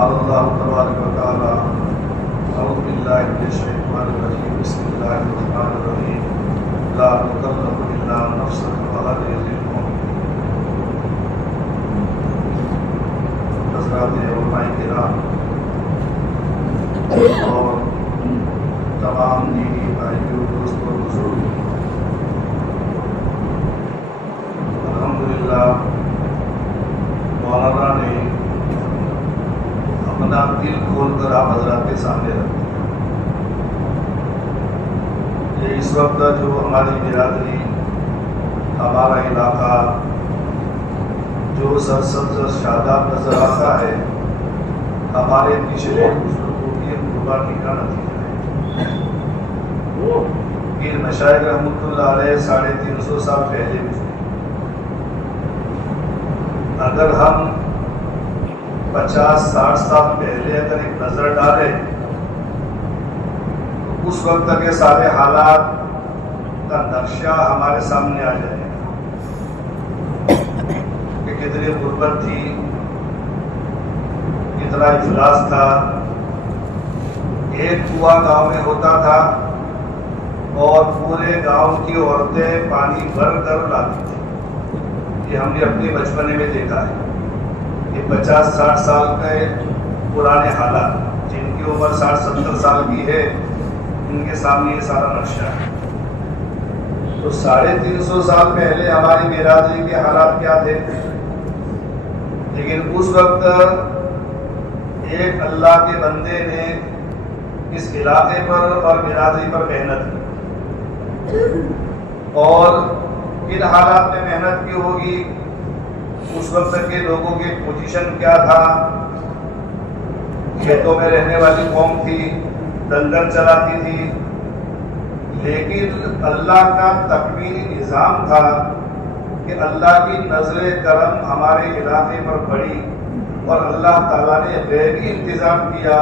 قال اللہ تبارک و تعالی اعوذ باللہ من الشیطان الرجیم بسم اللہ الرحمن الرحیم لا نکلف الا نفسا ولا یظلمون. حضرات علماء کرام اور تمام دینی بھائیوں دوستوں بزرگ، الحمدللہ مولانا نے اپنا دل کھول کر آپ حضرات کے سامنے رکھتے ہیں. یہ اس وقت جو ہماری برادری، ہمارا علاقہ جو سرسبز اور شاداب نظر آتا ہے، ہمارے پچھلے بزرگوں کی قربانی کا نتیجہ ہے. پیر مشائخ رحمۃ اللہ علیہ 350 سال پہلے گزرے. اگر ہم 50-60 سال پہلے اگر ایک نظر ڈالیں تو اس وقت کے سارے حالات کا نقشہ ہمارے سامنے آ جائے گا کہ کتنی غربت تھی، کتنا افلاس تھا. ایک کنواں گاؤں میں ہوتا تھا اور پورے گاؤں کی عورتیں پانی بھر کر لاتی تھیں. یہ ہم نے اپنے بچپنے میں دیکھا ہے. یہ 50-60 سال کے پرانے حالات، جن کی عمر 60-70 سال کی ہے، ان کے سامنے یہ سارا نقشہ ہے. تو 350 سال پہلے ہماری برادری کے حالات کیا تھے؟ لیکن اس وقت ایک اللہ کے بندے نے اس علاقے پر اور برادری پر محنت کی. اور کن حالات میں محنت کی ہوگی؟ اس وقت کے لوگوں کی پوزیشن کیا تھا؟ کھیتوں میں رہنے والی قوم تھی، ڈنگر چلاتی تھی. لیکن اللہ کا تکوینی نظام تھا کہ اللہ کی نظر کرم ہمارے علاقے پر پڑی اور اللہ تعالیٰ نے غیبی انتظام کیا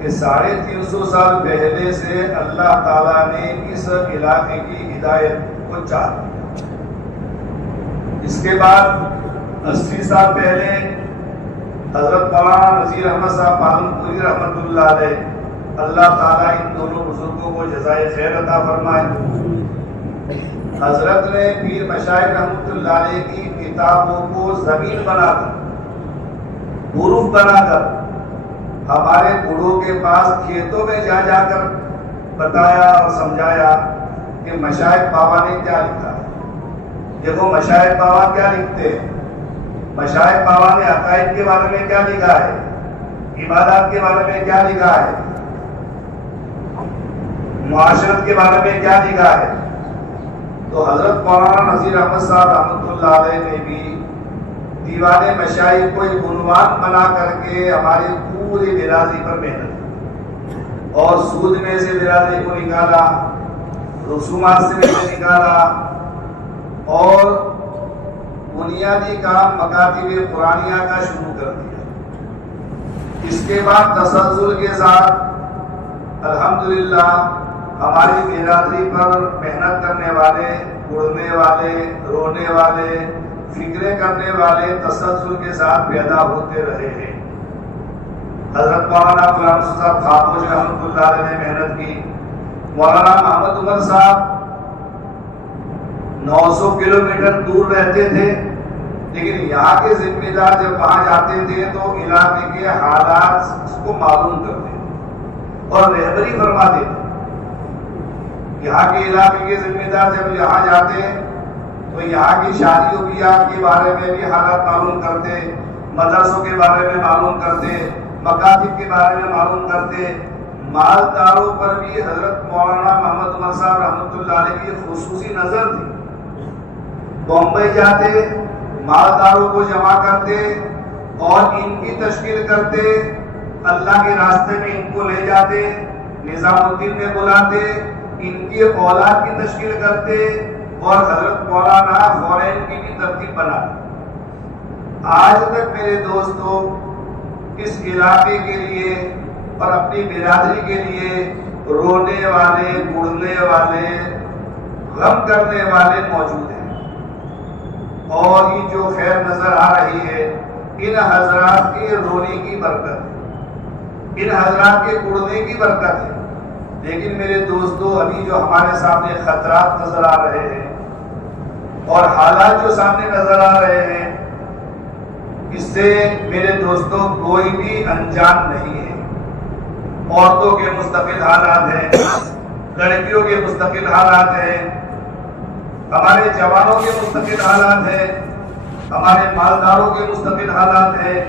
کہ 350 سال پہلے سے اللہ تعالیٰ نے اس علاقے کی ہدایت کو چاہ دیا. اس کے بعد 80 سال پہلے حضرت مولانا نذیر احمد صاحب پالنپوری رحمۃ اللہ علیہ، اللہ تعالیٰ ان دونوں بزرگوں کو جزائے خیر عطا فرمائے، حضرت نے پیر مشائخ رحمۃ اللہ علیہ کی کتابوں کو زمین بنا کر، حروف بنا کر ہمارے بوڑھوں کے پاس کھیتوں میں جا جا کر بتایا اور سمجھایا کہ مشائخ بابا نے کیا لکھا ہے. دیکھو مشائخ بابا کیا لکھتے ہیں. مشائخ بابا نے عقائد کے بارے میں کیا لکھا ہے، عبادات کے بارے میں کیا لکھا ہے، معاشرت کے بارے میں کیا لکھا ہے. تو حضرت مولانا نذیر احمد صاحب رحمۃ اللہ علیہ نے بھی دیوان مشائخ کو ایک عنوان بنا کر کے ہماری پوری برادری پر محنت اور سود میں سے برادری کو نکالا، رسومات سے نکالا اور بنیادی کام مکاتب قرآنیہ کا شروع کر دیا. اس کے بعد تسلسل کے ساتھ الحمدللہ ہماری برادری پر محنت کرنے والے، اڑنے والے، رونے والے، فکریں کرنے والے تسلسل کے ساتھ پیدا ہوتے رہے ہیں. حضرت مولانا غلام صاحب خاموش رحمۃ اللہ علیہ نے محنت کی. مولانا محمد عمر صاحب 900 کلومیٹر دور رہتے تھے، لیکن یہاں کے ذمہ دار جب وہاں جاتے تھے تو علاقے کے حالات اس کو معلوم کرتے تھے اور رہبری فرماتے تھے. یہاں کے علاقے کے ذمہ دار جب یہاں جاتے تو یہاں کی شادیوں بیاہ کے بارے میں بھی حالات معلوم کرتے، مدرسوں کے بارے میں معلوم کرتے، مکاتب کے بارے میں معلوم کرتے. مالداروں پر بھی حضرت مولانا محمد عمر صاحب رحمۃ اللہ علیہ کی خصوصی نظر تھی. بمبئی جاتے، مالداروں کو جمع کرتے اور ان کی تشکیل کرتے، اللہ کے راستے میں ان کو لے جاتے، نظام الدین میں بلاتے، ان کی اولاد کی تشکیل کرتے اور حضرت مولانا فورین کی بھی ترتیب بناتے. آج تک میرے دوستوں اس علاقے کے لیے اور اپنی برادری کے لیے رونے والے، گڑنے والے، غم کرنے والے موجود ہیں. اور یہ جو خیر نظر آ رہی ہے ان حضرات کے رونے کی برکت ہے، ان حضرات کے اڑنے کی برکت ہے۔ لیکن میرے دوستو، ابھی جو ہمارے سامنے خطرات نظر آ رہے ہیں اور حالات جو سامنے نظر آ رہے ہیں، اس سے میرے دوستو کوئی بھی انجان نہیں ہے۔ عورتوں کے مستقل حالات ہیں، لڑکیوں کے مستقل حالات ہیں، ہمارے جوانوں کے مستقل حالات ہیں، ہمارے مالداروں کے مستقل حالات ہیں،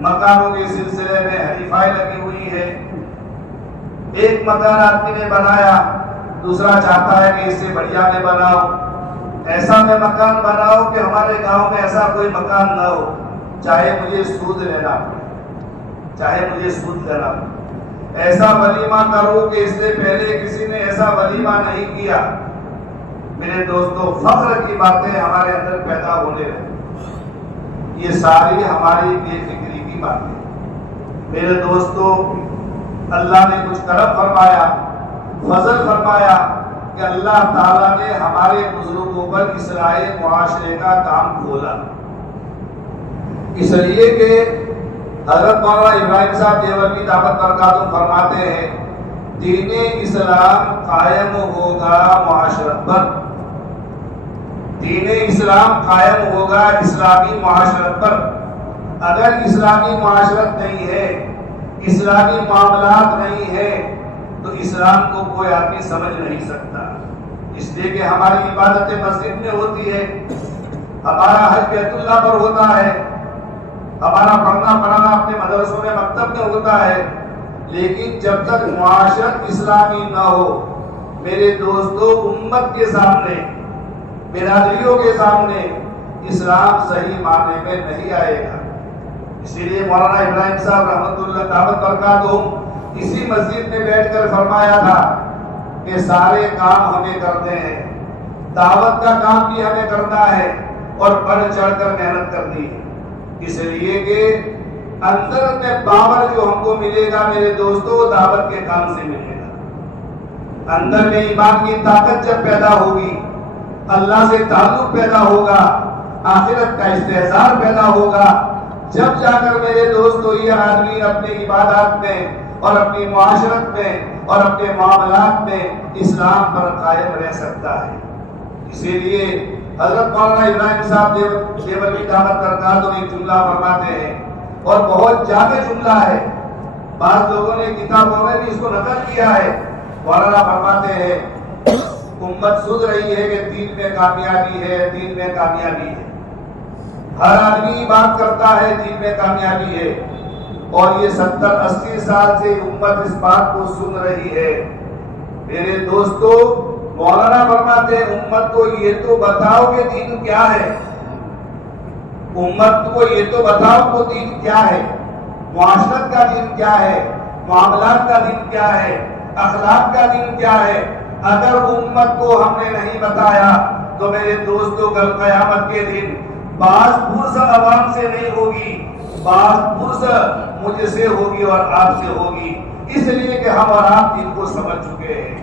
مکانوں کے سلسلے میں ہریفائی لگی ہوئی ہے۔ ایک مکان آدمی نے بنایا، دوسرا چاہتا ہے کہ اس سے بڑھیا میں بناؤ، ایسا میں مکان بناؤ کہ ہمارے گاؤں میں ایسا کوئی مکان نہ ہو، چاہے مجھے سود لینا پڑے، چاہے مجھے سود لینا پڑے، ایسا ولیمہ کرو کہ اس سے پہلے کسی نے ایسا ولیمہ نہیں کیا۔ میرے دوستو، فخر کی باتیں ہمارے اندر پیدا ہونے لگی، یہ ساری ہماری بے فکری کی باتیں۔ میرے دوستو، اللہ نے کچھ کرم فرمایا، فضل فرمایا کہ اللہ تعالیٰ نے ہمارے بزرگوں پر اصلاح معاشرے کا کام کھولا، اس لیے کہ حضرت مولانا ابراہیم صاحب دیوبندی دعوت برکاتہ فرماتے ہیں، دین اسلام قائم ہوگا معاشرت پر، دین اسلام قائم ہوگا اسلامی معاشرت پر۔ اگر اسلامی معاشرت نہیں ہے، اسلامی معاملات نہیں ہے، تو اسلام کو کوئی آدمی سمجھ نہیں سکتا۔ اس لیے کہ ہماری عبادت مسجد میں ہوتی ہے، ہمارا حج بیت اللہ پر ہوتا ہے، ہمارا پڑھنا پڑھانا اپنے مدرسوں میں مکتب میں ہوتا ہے، لیکن جب تک معاشرت اسلامی نہ ہو، میرے دوستو، امت کے سامنے، برادریوں کے سامنے اسلام صحیح معنی میں نہیں آئے گا۔ اسی لیے مولانا ابراہیم صاحب رحمۃ اللہ دعوت برکاتہ اسی مسجد میں بیٹھ کر فرمایا تھا کہ سارے کام ہمیں کرنے ہیں، دعوت کا کام بھی ہمیں کرنا ہے اور بڑھ چڑھ کر محنت کرنی ہے، اس لیے کہ اندر میں پاور جو ہم کو ملے گا میرے دوستو، دعوت کے کام سے ملے گا۔ اندر میں ایمان کی طاقت جب پیدا ہوگی، اللہ سے تعلق پیدا ہوگا، آخرت کا استحضار پیدا ہوگا، جب جا کر میرے دوستو یہ آدمی اپنی عبادات میں اور اپنی معاشرت میں اور اپنے معاملات میں اسلام پر قائم رہ سکتا ہے۔ اسی لیے حضرت مولانا ابراہیم صاحب دیوبندی دعوت برکاتہ ایک جملہ فرماتے ہیں، اور بہت جامع جملہ ہے، بعض لوگوں نے کتابوں میں بھی اس کو نقل کیا ہے۔ مولانا فرماتے ہیں، امت سن رہی ہے کہ دین میں کامیابی ہے، دین میں کامیابی ہے، ہر آدمی بات کرتا ہے دین میں کامیابی ہے، اور یہ 70-80 سال سے امت اس بات کو سن رہی ہے۔ میرے دوستو، مولانا فرماتے ہیں، امت کو یہ تو بتاؤ کہ دین کیا ہے، امت کو یہ تو بتاؤ کہ دین کیا ہے، معاشرت کا دین کیا ہے، معاملات کا دین کیا ہے، اخلاق کا دین کیا ہے۔ اگر امت کو ہم نے نہیں بتایا تو میرے دوستو، کل قیامت کے دن بعض پرس عوام سے نہیں ہوگی، بعض پرس مجھ سے ہوگی اور آپ سے ہوگی، اس لیے کہ ہم اور آپ دین کو سمجھ چکے ہیں،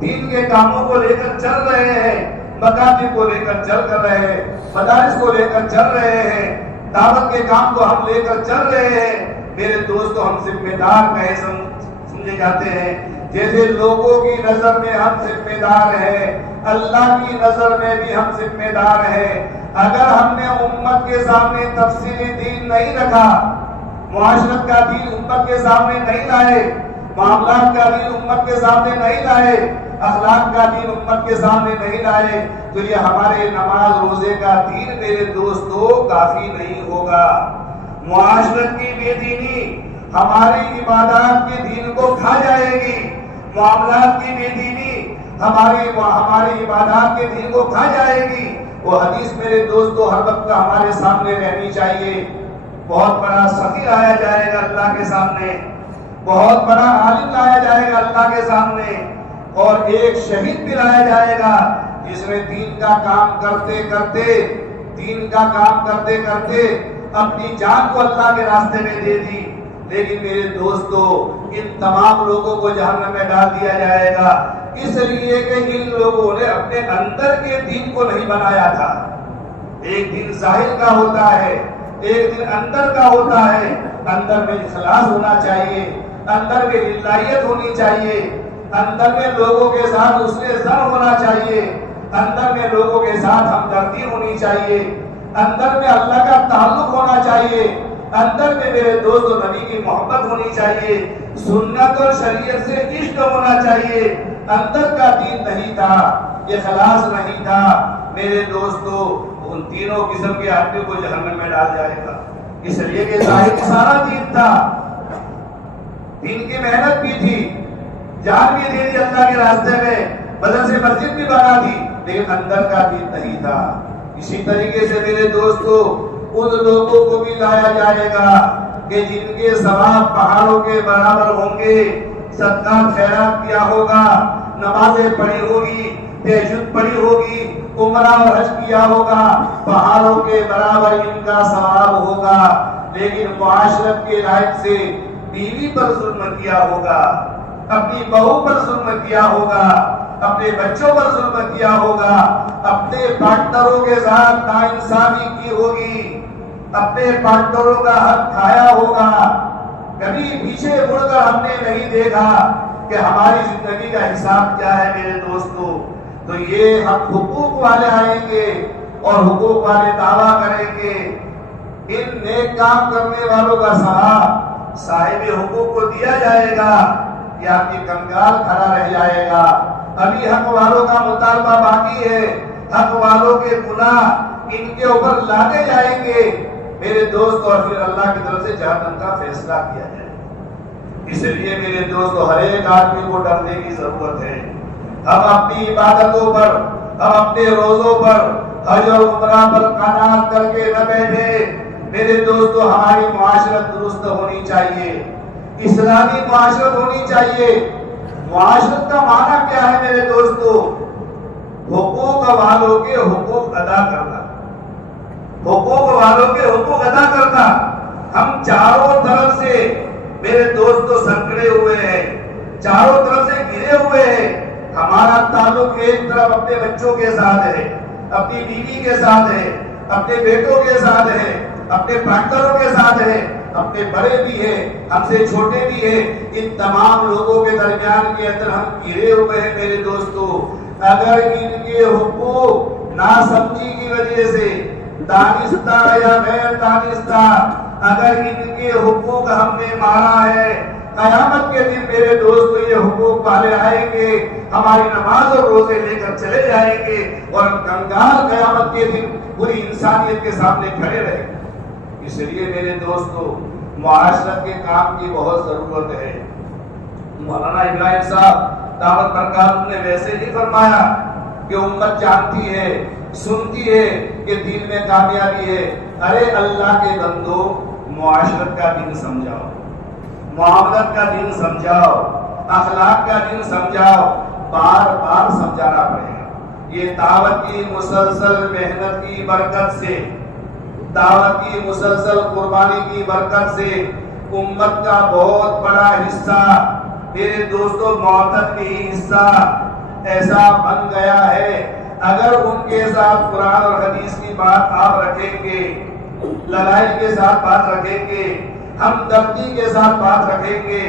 دین کے کاموں کو لے کر چل رہے ہیں، مکاتب کو لے کر چل کر رہے ہیں، مدارس کو لے کر چل رہے ہیں، دعوت کے کام کو ہم لے کر چل رہے ہیں۔ میرے دوستو، ہم ذمہ دار کہے سمجھے جاتے ہیں، جیسے لوگوں کی نظر میں ہم ذمہ دار ہیں، اللہ کی نظر میں بھی ہم ذمہ دار ہیں۔ اگر ہم نے امت کے سامنے تفصیلی دین نہیں رکھا، معاشرت کا دین امت کے سامنے نہیں لائے، معاملات کا دین امت کے سامنے نہیں لائے، اخلاق کا دین امت کے سامنے نہیں لائے، تو یہ ہمارے نماز روزے کا دین میرے دوستو کافی نہیں ہوگا۔ معاشرت کی بے دینی ہماری عبادات کے دین کو کھا جائے گی، معاملات کی بے دینی ہماری عبادات کے دین کو کھا جائے گی۔ وہ حدیث میرے دوستو ہر وقت ہمارے سامنے رہنی چاہیے۔ بہت بڑا سفیر آیا جائے گا اللہ کے سامنے، بہت بڑا عالم لایا جائے گا اللہ کے سامنے، اور ایک شہید بھی لایا جائے گا جس نے دین کا کام کرتے کرتے اپنی جان کو اللہ کے راستے میں دے دی، لیکن میرے دوستو ان تمام لوگوں کو جہنم میں ڈال دیا جائے گا، اس لیے کہ ان لوگوں نے اپنے اندر کے دین کو نہیں بنایا تھا۔ ایک دین ظاہر کا ہوتا ہے، ایک دن اندر کا ہوتا ہے، اندر میں اخلاص ہونا چاہیے، اندر میں للہیت ہونی چاہیے، اندر میں لوگوں کے ساتھ حسن ظن ہونا چاہیے، اندر میں لوگوں کے ساتھ ہمدردی ہونی چاہیے، اندر میں اللہ کا تعلق ہونا چاہیے، اندر میں میرے دوست و نبی کی محبت ہونی چاہیے، سنت اور شریعت سے عشق ہونا چاہیے۔ اندر کا دین نہیں تھا، اخلاص نہیں تھا، میرے دوستو ان تینوں قسم کے آدمی کو جہنم میں ڈال جائے گا۔ اس لیے کہ ظاہر سارا دین تھا، دین کی محنت بھی تھی، جان بھی دے دی اللہ کے راستے میں، بدن سے مسجد بھی بنا دی، لیکن اندر کا دین نہیں تھا۔ اسی طریقے سے میرے دوستو ان لوگوں کو بھی لایا جائے گا کہ جن کے ثواب پہاڑوں کے برابر ہوں گے، صدقات خیرات کیا ہوگا، نمازیں پڑھی ہوگی، تہجد پڑھی ہوگی، عمرہ اور حج کیا ہوگا، پہاڑوں کے برابر ان کا ثواب ہوگا، لیکن معاشرت کے لائق سے بیوی پر ظلم کیا ہوگا، اپنی بہو پر ظلم کیا ہوگا، اپنے بچوں پر ظلم کیا ہوگا، اپنے پارٹنروں کے ساتھ ناانصافی کی ہوگی، اپنے پارٹنروں کا حق کھایا ہوگا۔ کبھی پیچھے مڑ کر ہم نے نہیں دیکھا کہ ہماری زندگی کا حساب کیا ہے میرے دوستو۔ تو یہ ہم حقوق والے آئیں گے اور حقوق والے دعویٰ کریں گے، ان نیک کام کرنے والوں کا ثواب صاحب حقوق کو دیا جائے گا، یہ آپ کی کنگال کھڑا رہ جائے گا۔ ابھی حق والوں کا مطالبہ باقی ہے، حق والوں کے گناہ ان کے اوپر لادے جائیں گے میرے دوست، اور پھر اللہ کی طرف سے جہنم کا فیصلہ کیا جائے گا۔ اس لیے میرے دوست ہر ایک آدمی کو ڈرنے کی ضرورت ہے۔ ہم اپنی عبادتوں پر، ہم اپنے روزوں پر، حج اور عمرہ پر قناعت کر کے نہ بیٹھے میرے دوستو، ہماری معاشرت درست ہونی چاہیے، اسلامی معاشرت ہونی چاہیے۔ معاشرت کا معنی کیا ہے میرے دوستو؟ حقوق والوں کے حقوق ادا کرنا، حقوق والوں کے حقوق ادا کرنا۔ ہم چاروں طرف سے میرے دوستو سنکڑے ہوئے ہیں، چاروں طرف سے گھرے ہوئے ہیں۔ ہمارا تعلق ایک طرف اپنے بچوں کے ساتھ ہے، اپنی بیوی کے ساتھ ہے، اپنے بیٹوں کے ساتھ ہے، اپنے پارٹنروں کے ساتھ ہے، اپنے بڑے بھی ہیں، ہم سے چھوٹے بھی ہیں، ان تمام لوگوں کے درمیان کے اندر ہم گھرے ہوئے ہیں میرے دوستو۔ اگر ان کے حقوق ناسمجھی کی وجہ سے، دانستہ یا غیر دانستہ، اگر ان کے حقوق ہم نے مارا ہے، قیامت کے دن میرے دوستو یہ حقوق والے آئیں گے، ہماری نماز اور روزے لے کر چلے جائیں گے، اور ہم کنگال قیامت کے دن پوری انسانیت کے سامنے کھڑے رہیں گے۔ اس لیے میرے دوستو معاشرت کے کام کی بہت ضرورت ہے۔ مولانا ابراہیم صاحب دعوت برکات نے ویسے نہیں فرمایا کہ امت جانتی ہے، سنتی ہے کہ دین میں کامیابی ہے۔ ارے اللہ کے بندو، معاشرت کا دین سمجھاؤ، معاملت کا دین سمجھاؤ، اخلاق کا دین سمجھاؤ، بار بار سمجھانا پڑے گا۔ یہ دعوت کی مسلسل محنت کی برکت سے، دعوت کی مسلسل قربانی کی برکت سے امت کا بہت بڑا حصہ میرے دوستو معتد بھی حصہ ایسا بن گیا ہے۔ اگر ان کے ساتھ قرآن اور حدیث کی بات آپ رکھیں گے، لڑائی کے ساتھ بات رکھیں گے، ہمدردی کے ساتھ بات رکھیں گے،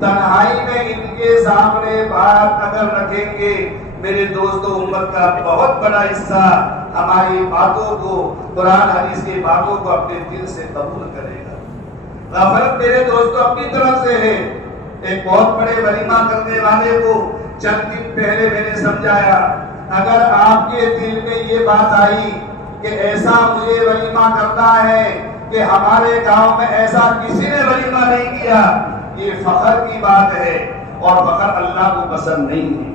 تنہائی میں ان کے سامنے بات اگر رکھیں گے، میرے دوستو امت کا بہت بڑا حصہ ہماری باتوں کو، قرآن حدیث کی باتوں کو اپنے دل سے قبول کرے گا۔ غفلت میرے دوستو اپنی طرف سے ہے۔ ایک بہت بڑے ولیمہ کرنے والے کو چند دن پہلے میں نے سمجھایا، اگر آپ کے دل میں یہ بات آئی کہ ایسا مجھے ولیمہ کرنا ہے کہ ہمارے گاؤں میں ایسا کسی نے ولیمہ نہیں کیا، یہ فخر کی بات ہے، اور فخر اللہ کو پسند نہیں ہے،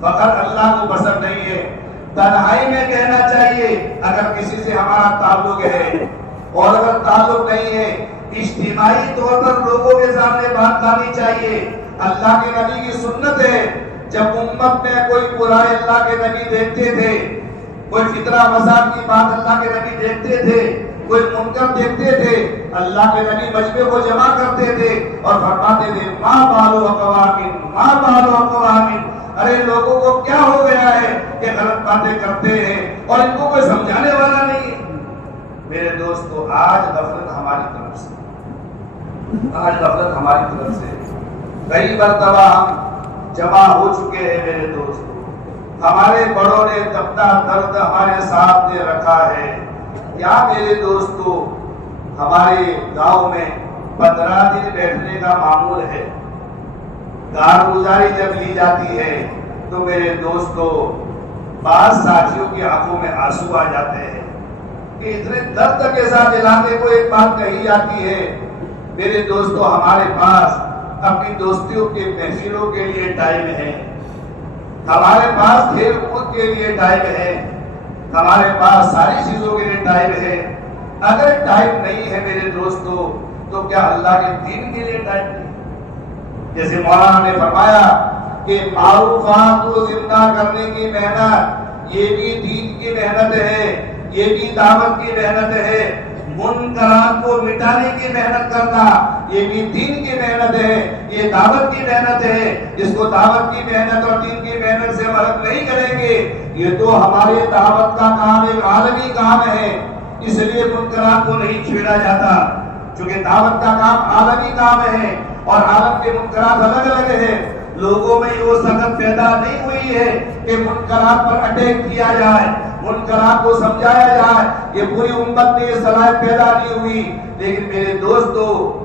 فخر اللہ کو پسند نہیں ہے۔ تنہائی میں کہنا چاہیے اگر کسی سے ہمارا تعلق ہے، اور اگر تعلق نہیں ہے اجتماعی طور پر لوگوں کے سامنے بات لانی چاہیے۔ اللہ کے نبی کی سنت ہے، جب امت میں کوئی برائی اللہ کے نبی دیکھتے تھے، کوئی فتنہ فساد کی بات اللہ کے نبی دیکھتے تھے، کوئی منکر دیکھتے تھے، اللہ کے نبی مجمع کو جمع کرتے تھے اور فرماتے تھے ما بالو اقوام، ما بالو اقوام، ارے لوگوں کو کیا ہو گیا ہے کہ غلط باتیں کرتے ہیں اور ان کو کوئی سمجھانے والا نہیں ہے۔ میرے دوستو آج غفلت ہماری طرف سے کئی مرتبہ ہم جمع ہو چکے ہیں میرے دوستو، ہمارے بڑوں نے اپنا درد ہمارے سامنے رکھا ہے. یا میرے دوستو ہمارے گاؤں میں 15 دن بیٹھنے کا معمول ہے. کارگزاری جب لی جاتی ہے تو میرے دوستو بعض ساتھیوں کی آنکھوں میں آنسو آ جاتے ہیں کہ اتنے درد کے ساتھ علاقے کو ایک بات کہی جاتی ہے. میرے دوستو ہمارے پاس اپنی دوستیوں کے محفلوں کے لیے ٹائم ہے، ہمارے پاس کھیل کود کے لیے ٹائم ہے، ہمارے پاس ساری چیزوں کے لیے ٹائم ہے. اگر ٹائم نہیں ہے میرے دوستو تو کیا اللہ کے دین کے لیے ٹائم نہیں؟ جیسے مولانا نے فرمایا کہ معروفات کو زندہ کرنے کی محنت یہ بھی دین کی محنت ہے، یہ بھی دعوت کی محنت ہے. منکرات کو مٹانے کی محنت کرنا یہ بھی دین کی محنت ہے، یہ دعوت کی محنت ہے. جس کو دعوت کی محنت اور دین کی محنت سے مدد نہیں کریں گے، یہ تو ہمارے دعوت کا کام ایک عالمی کام ہے، اس لیے منکرات کو نہیں چھیڑا جاتا. چونکہ دعوت کا کام عالمی کام ہے اور عالم کے منکرات الگ الگ ہیں. لوگوں میں وہ سخت پیدا نہیں ہوئی ہے کہ منکرات پر اٹیک کیا جائے، منکرات کو سمجھایا جائے. یہ پوری امت میں یہ صلاحیت پیدا نہیں ہوئی. لیکن میرے دوستو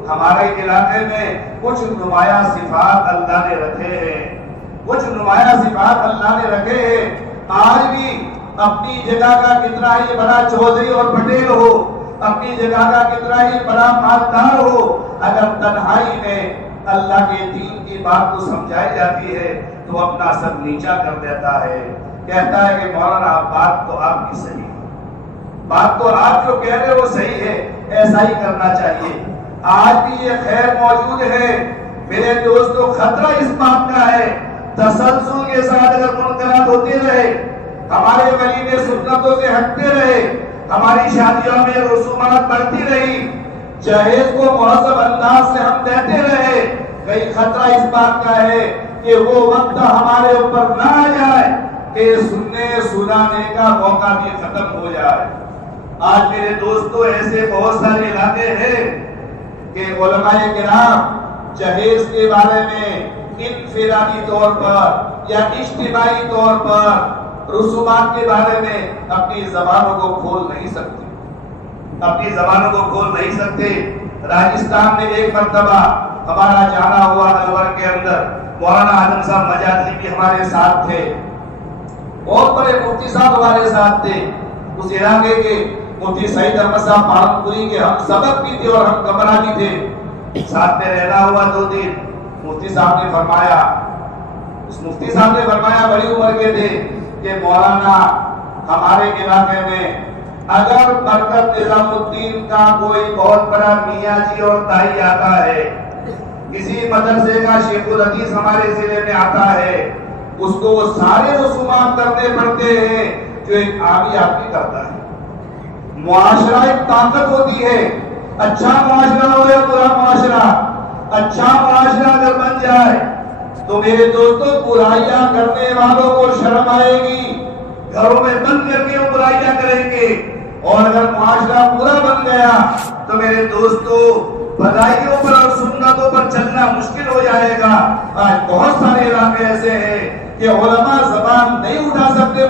ہمارے علاقے میں کچھ نمایاں صفات اللہ نے رکھے ہیں، کچھ نمایاں صفات اللہ نے رکھے ہیں. آج بھی اپنی جگہ کا کتنا ہی بڑا چودھری اور پٹیل ہو، اپنی جگہ کا کتنا ہی بڑا مالدار ہو، اگر تنہائی میں اللہ کے دین کی بات کو سمجھائی جاتی ہے تو اپنا سر نیچا کر دیتا ہے. کہتا ہے کہ مولانا بات تو آپ کی صحیح ہے، بات تو آپ جو کہہ رہے ہو صحیح ہے، ایسا ہی کرنا چاہیے. آج بھی یہ خیر موجود ہے میرے دوستو. خطرہ اس بات کا ہے تسلسل کے ساتھ اگر منکرات ہوتے رہے، ہمارے ولی میں سنتوں سے ہٹتے رہے، ہماری شادیوں میں رسومات بڑھتی رہی، جہیز کو مہذب انداز سے ہم دیتے رہے، کئی خطرہ اس بات کا ہے کہ وہ وقت ہمارے اوپر نہ آ جائے کہ سننے سنانے کا موقع بھی ختم ہو جائے. آج میرے دوستو ایسے بہت سارے علاقے ہیں کہ علماء کرام جہیز کے بارے میں انفرادی طور پر یا اجتماعی طور پر رسومات کے بارے میں اپنی زبانوں کو کھول نہیں سکتے، اپنی زبانوں کو کھول نہیں سکتے. راجستھان میں ایک مرتبہ ہمارا جانا ہوا الور کے اندر، مولانا آدم صاحب مجاہدی بھی ہمارے ساتھ تھے، بہت بڑے مفتی صاحب ہمارے ساتھ تھے. اس علاقے کے مفتی سعید احمد صاحب پالنپوری کے ہم سبق بھی تھے اور ہم کمرہ بھی تھے، ساتھ میں رہنا ہوا 2 دن. مفتی صاحب نے فرمایا، اس مفتی صاحب نے فرمایا بڑی عمر کے تھے کہ مولانا ہمارے علاقے میں اگر برکت نظام الدین کا کوئی بہت بڑا میاں جی اور دائی آتا ہے، کسی مدرسے کا شیخ الحدیث ہمارے ضلع میں آتا ہے، اس کو وہ سارے رسومات کرنے پڑتے ہیں جو ایک عامی آدمی کرتا ہے. معاشرہ ایک طاقت ہوتی ہے، اچھا معاشرہ ہو یا برا معاشرہ، اچھا معاشرہ اگر بن جائے تو میرے دوستوں برائیاں کرنے والوں کو شرم آئے گی، گھروں میں بند کر کے وہ برائیاں کریں گے. اور اگر معاشرہ برا بن گیا تو میرے دوستوں بھلائیوں پر اور سنتوں پر چلنا مشکل ہو جائے گا. آج بہت سارے علاقے ایسے ہیں کہ علماء زبان نہیں اٹھا سکتے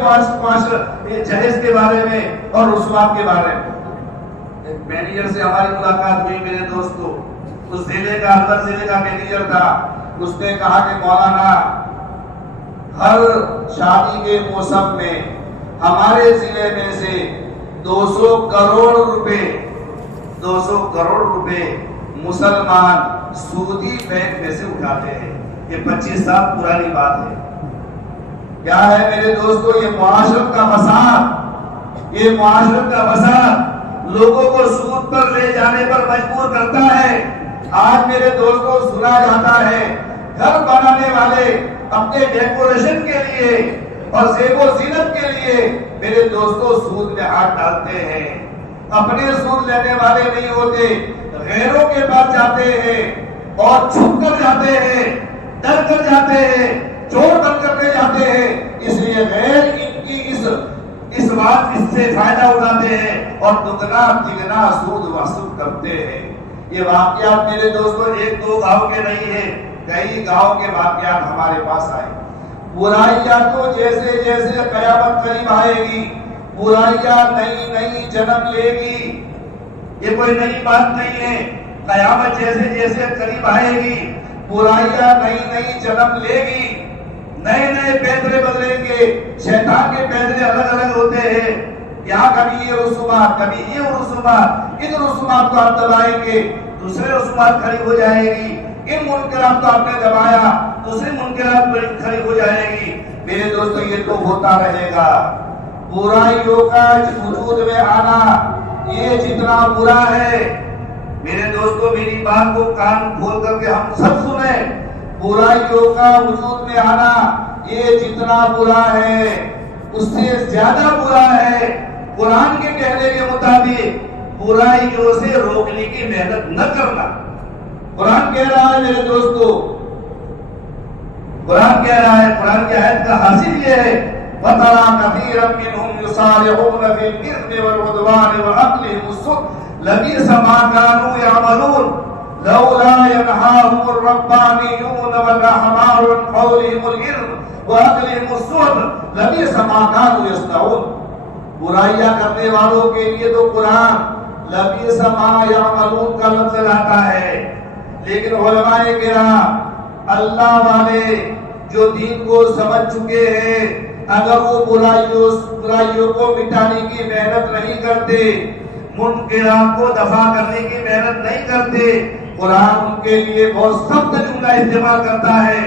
جہیز کے بارے میں اور رسومات کے بارے میں. ایک مینیجر سے ہماری ملاقات ہوئی میرے دوستوں، اس ضلع کا الور ضلع کا مینیجر تھا. اس نے کہا کہ مولانا ہر شادی کے موسم میں ہمارے ضلع میں سے 200 کروڑ روپے مسلمان سودی بینک میں سے اٹھاتے ہیں. یہ 25 سال پرانی بات ہے. کیا ہے میرے دوستو؟ یہ معاشرت کا فساد، یہ معاشرت کا فساد لوگوں کو سود پر لے جانے پر مجبور کرتا ہے. آج میرے دوستو سنا جاتا ہے گھر بنانے والے اپنے ڈیکوریشن کے لیے اور زیب و زینت کے لیے میرے دوستو سود میں ہاتھ ڈالتے ہیں. اپنے سود لینے والے نہیں ہوتے، غیروں کے پاس جاتے ہیں اور چھپ کر جاتے ہیں، ڈر کر جاتے ہیں، چور بن کر کے جاتے ہیں. اس لیے غیر ان کی اس بات سے فائدہ اٹھاتے ہیں اور دگنا تگنا سود وصول کرتے ہیں۔ یہ واقعات میرے دوستوں ایک دو گاؤں کے نہیں ہیں، کئی گاؤں کے واقعات ہمارے پاس آئے۔ برائیاں تو جیسے جیسے قیامت قریب آئے گی برائیاں نئی نئی جنم لے گی، یہ کوئی نئی بات نہیں ہے۔ قیامت جیسے جیسے قریب آئے گی برائیاں نئی نئی جنم لے گی، نئے نئے پیدرے بدلیں گے۔ شیطان کے پیدرے الگ الگ ہوتے ہیں، یہاں کبھی یہ رسومات کبھی یہ رسومات، ان رسومات کو آپ دبائیں گے دوسرے رسومات کھڑی ہو جائے گی، ان منکرات کو آپ نے دبایا دوسری منکرات کھڑی ہو جائے گی۔ میرے دوستو یہ تو ہوتا رہے گا۔ برائیوں کا وجود میں آنا یہ جتنا برا ہے، میرے دوستو میری بات کو کان کھول کر کے ہم سب سنیں، برائیوں کا وجود میں آنا یہ جتنا برا ہے اس سے زیادہ برا ہے قرآن کے کہنے کے مطابق برائیوں سے روکنے کی محنت نہ کرنا۔ قرآن کہہ رہا ہے میرے دوستو، قرآن کہہ رہا ہے، قرآن کی آیت کا حاصل یہ ہے وَتَرَى كَثِيرًا مِّنْهُمْ يُسَارِعُونَ فِي الْإِثْمِ وَالْعُدْوَانِ وَأَكْلِهِمُ السُّحْتَ لَبِئْسَ مَا كَانُوا يَعْمَلُونَ لَوْلَا يَنْهَاهُمُ الرَّبَّانِيُّونَ وَالْأَحْبَارُ عَنْ قَوْلِهِمُ الْإِثْمَ وَأَكْلِهِمُ السُّحْتَ لَبِئْسَ مَا كَانُوا يَصْنَعُونَ۔ برائیاں کرنے والوں کے لیے تو قرآن لَبِئْسَ مَا يَعْمَلُونَ کا لفظ لاتا ہے، لیکن علماء کرام اللہ والے جو دین کو سمجھ چکے ہیں اگر وہ برائیوں کو مٹانے کی محنت نہیں کرتے، منکرات کو دفع کرنے کی محنت نہیں کرتے، قرآن ان کے لیے بہت سخت جملہ استعمال کرتا ہے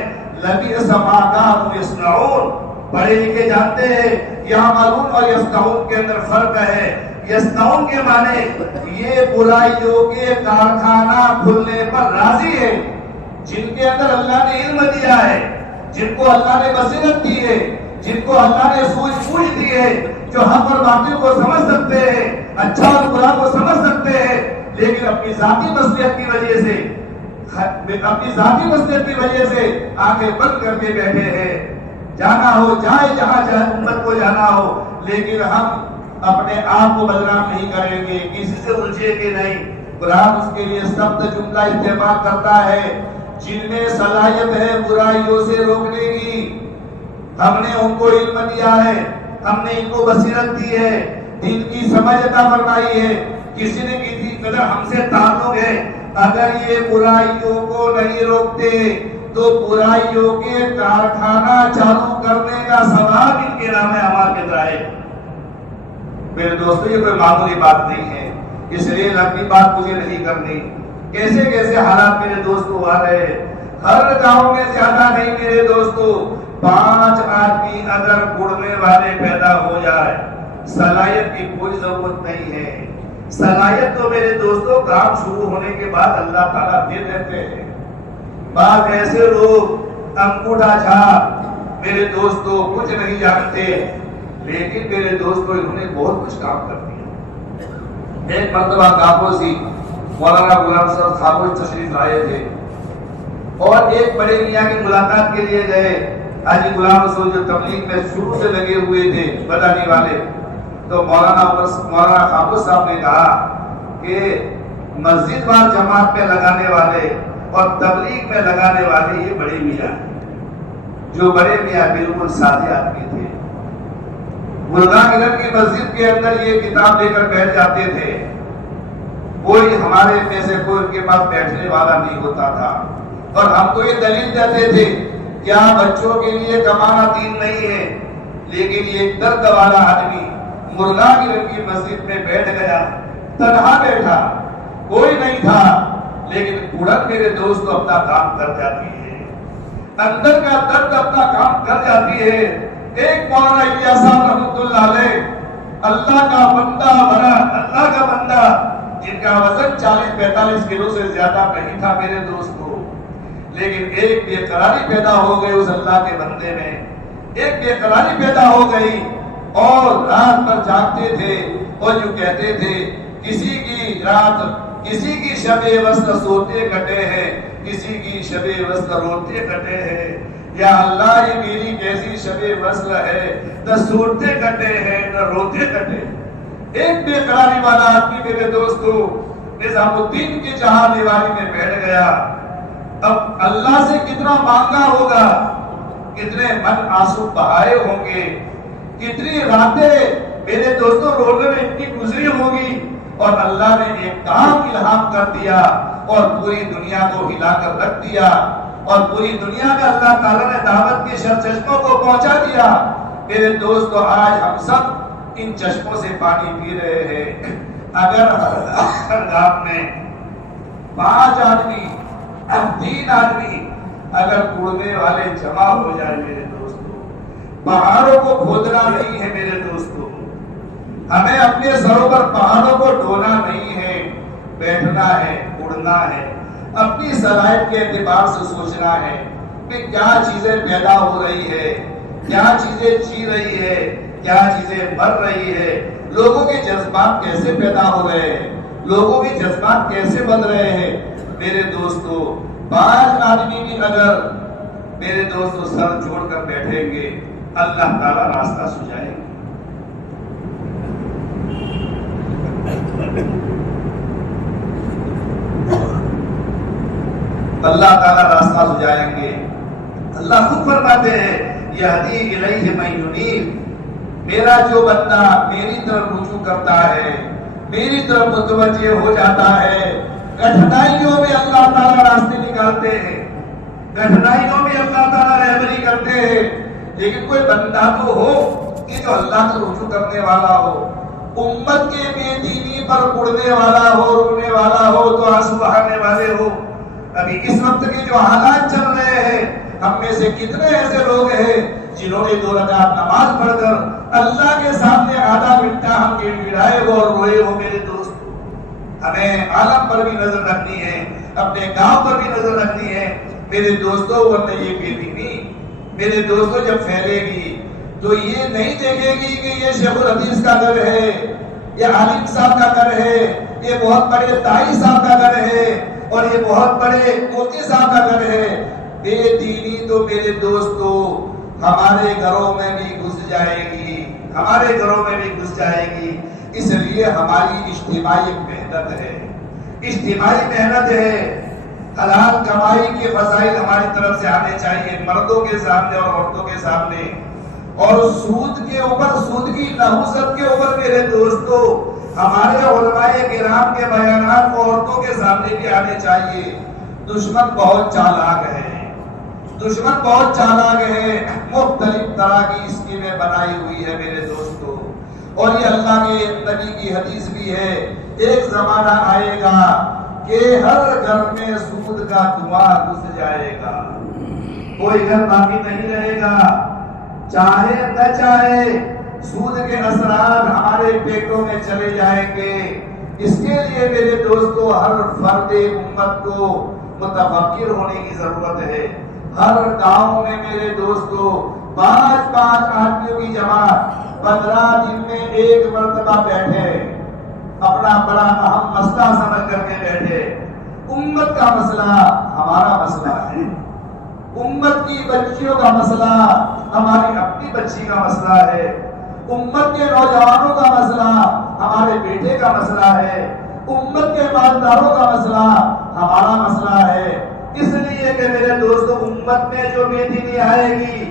لَبِئْسَ مَا كَانُوا يَصْنَعُونَ۔ پڑھے لکھے جانتے ہیں یعملون اور یصنعون کے اندر فرق ہے۔ یصنعون کے معنی یہ برائیوں کے کارخانہ کھلنے پر راضی ہے، جن کے اندر اللہ نے علم دیا ہے، جن کو اللہ نے بصیرت دی ہے، جن کو اللہ نے سوجھ بوجھ دی ہے، جو حق اور باطل کو سمجھ سکتے ہیں، اچھا اور برا کو سمجھ سکتے ہیں، لیکن اپنی ذاتی مصلحت کی وجہ سے آنکھیں بند کر کے بیٹھے ہیں۔ جانا ہو جائے جہاں امت کو جانا ہو، لیکن ہم اپنے آپ کو بدنام نہیں کریں گے، کسی سے الجھے گے نہیں۔ قرآن اس کے لیے سخت جملہ استعمال کرتا ہے جن میں صلاحیت ہے برائیوں سے روکنے کی، ہم نے ان کو علم دیا ہے، ہم نے ان کو بصیرت دی ہے، دین کی سمجھ عطا فرمائی ہے، کسی نے کسی قدر ہم سے تعلق ہے، اگر یہ برائیوں کو نہیں روکتے تو برائیوں کے کارخانہ چالو کرنے کا ثواب ان کے نام اعمال کے ذرائع۔ میرے دوستو یہ کوئی معمولی بات نہیں ہے، اس لیے لمبی بات مجھے نہیں کرنی۔ کیسے کیسے حالات میرے دوستو آ رہے ہیں، ہر گاؤں میں زیادہ نہیں میرے دوستو 5 آدمی اگر اڑنے والے پیدا ہو جائے، صلاحیت کی کوئی ضرورت نہیں ہے۔ صلاحیت تو میرے دوستو کام شروع ہونے کے بعد اللہ تعالیٰ دے دیتے ہیں۔ بعض ایسے لوگ انگوٹھا چھاپ میرے دوستو کچھ نہیں جانتے، لیکن میرے دوستو انہوں نے بہت کچھ کام کر دیا۔ ایک مرتبہ کاپوسی مولانا غلام صاحب خاموش تشریف لائے تھے اور ایک بڑے میاں کی ملاقات کے لیے گئے۔ حاجی غلام رسول جو تبلیغ میں شروع سے لگے ہوئے تھے بدانی والے، تو مولانا خاموش صاحب نے کہا کہ مسجد وار جماعت میں لگانے والے اور تبلیغ میں لگانے والے یہ بڑے میاں ہیں، جو بڑے میاں بالکل سادے آدمی تھے۔ مردان کی مسجد کے اندر یہ کتاب لے کر بیٹھ جاتے تھے، کوئی ہمارے میں سے کوئی ان کے پاس بیٹھنے والا نہیں ہوتا تھا، اور ہم کو یہ دلیل دیتے تھے کیا بچوں کے لیے کمانا دین نہیں ہے، لیکن یہ درد والا آدمی مردان کی مسجد میں بیٹھ گیا، تنہا بیٹھا، کوئی نہیں تھا، لیکن بڑھن میرے دوست اپنا کام کر جاتی ہے، اندر کا درد اپنا کام کر جاتی ہے۔ ایک مولانا الیاس صاحب رحمۃ اللہ علیہ، اللہ کا بندہ جن کا وزن 40-45 کلو سے زیادہ نہیں تھا میرے دوستو، لیکن ایک بے قراری پیدا ہو گئی اس اللہ کے بندے میں، ایک بے قراری پیدا ہو گئی، اور رات پر جاگتے تھے اور جو کہتے تھے کسی کی رات کسی کی شب وسط سوتے کٹے ہیں، کسی کی شب وسط روتے کٹے ہیں۔ یا اللہ یہ میری کیسی شب وصل ہے، نہ سوتے کٹے ہیں نہ روتے کٹے۔ ایک بے قراری والا آدمی میرے دوستو نظام الدین کی جہاں دیواری میں بیٹھ گیا، اب اللہ سے کتنا مانگا ہوگا، کتنے من آنسو بہائے ہوں گے، کتنی راتیں میرے دوستوں رونے میں اتنی گزری ہوگی، اور اللہ نے ایک کام الہام کر دیا اور پوری دنیا کو ہلا کر رکھ دیا، اور پوری دنیا میں اللہ تعالیٰ نے دعوت کے چشموں کو پہنچا دیا۔ میرے دوستو آج ہم سب ان چشموں سے پانی پی رہے ہیں۔ اگر ہر گاؤں میں 5 آدمی 3 آدمی اگر کوڑنے والے جمع ہو جائے میرے دوستو، پہاڑوں کو کھودنا نہیں ہے میرے دوستو، ہمیں اپنے سروں پر پہاڑوں کو ڈھونا نہیں ہے، بیٹھنا ہے، اڑنا ہے، اپنی صلاحیت کے اعتبار سے سوچنا ہے کہ کیا چیزیں پیدا ہو رہی ہے، کیا چیزیں جی رہی ہے، کیا چیزیں مر رہی ہے، لوگوں کے جذبات کیسے پیدا ہو رہے ہیں، لوگوں کے جذبات کیسے بن رہے ہیں۔ میرے دوستو 5 آدمی بھی اگر میرے دوستو سر جوڑ کر بیٹھیں گے، اللہ تعالیٰ راستہ سجائے گا۔ اللہ تعالیٰ راستہ سجائیں گے۔ اللہ خود فرماتے ہیں یہدی الیہ من ینیب، میرا جو بندہ میری طرف رجوع کرتا ہے، میری طرف متوجہ ہو جاتا ہے، کٹھنائیوں میں اللہ تعالیٰ راستے نکالتے ہیں، کٹھنائیوں میں اللہ تعالیٰ رہبری کرتے ہیں، لیکن کوئی بندہ تو ہو کہ جو اللہ سے رجوع کرنے والا ہو، امت کے بے دینی پر اڑنے والا ہو، رونے والا ہو، تو آنسو بہانے والے ہو۔ ابھی اس وقت کے جو حالات چل رہے ہیں، ہم میں سے کتنے ایسے لوگ ہیں جنہوں نے 2 رکعت نماز پڑھ کر اللہ کے سامنے آدھا گھنٹہ ہم گڑگڑائے ہو اور روئے ہو۔ میرے دوست ہمیں عالم پر بھی نظر رکھنی ہے، اپنے گاؤں پر بھی نظر رکھنی ہے میرے دوستوں، ورنہ یہ بے دینی میرے دوستوں جب پھیلے گی تو یہ نہیں دیکھے گی کہ یہ شیخ الحدیث کا گھر ہے، یہ عالم صاحب کا گھر ہے، یہ بہت بڑے دائی صاحب کا گھر ہے، اور یہ بہت بڑے مفتی صاحب کا گھر ہے۔ بے دینی تو میرے دوستو ہمارے گھروں میں بھی گھس جائے گی، ہمارے گھروں میں بھی گھس جائے گی۔ اس لیے ہماری اجتماعی محنت ہے، اجتماعی محنت ہے، حلال کمائی کے فضائل ہماری طرف سے آنے چاہیے، مردوں کے سامنے اور عورتوں کے سامنے، اور سود کے اوپر، سود کی نحوست کے اوپر میرے دوستو ہمارے علماء کرام کے بیانات عورتوں کے سامنے بھی آنے چاہیے۔ دشمن بہت چالاک ہے، دشمن بہت چالاک ہے، مختلف طرح کی اسکیمیں بنائی ہوئی ہے میرے دوستو، اور یہ اللہ کے نبی کی حدیث بھی ہے، ایک زمانہ آئے گا کہ ہر گھر میں سود کا دھواں گھس جائے گا، کوئی گھر باقی نہیں رہے گا، چاہے نہ چاہے سود کے اثرات ہمارے پیٹوں میں چلے جائیں گے۔ اس کے لیے میرے دوستو ہر فرد امت کو متفکر ہونے کی ضرورت ہے۔ ہر گاؤں میں میرے دوستو 5 آدمیوں کی جماعت 15 دن میں ایک مرتبہ بیٹھے، اپنا بڑا اہم مسئلہ سمجھ کر کے بیٹھے۔ امت کا مسئلہ ہمارا مسئلہ ہے، امت کی بچیوں کا مسئلہ ہماری اپنی بچی کا مسئلہ ہے، امت کے نوجوانوں کا مسئلہ ہمارے بیٹے کا مسئلہ ہے، امت کے مالداروں کا مسئلہ ہمارا مسئلہ ہے۔ اس لیے کہ میرے دوستو امت میں جو بے دینی آئے گی،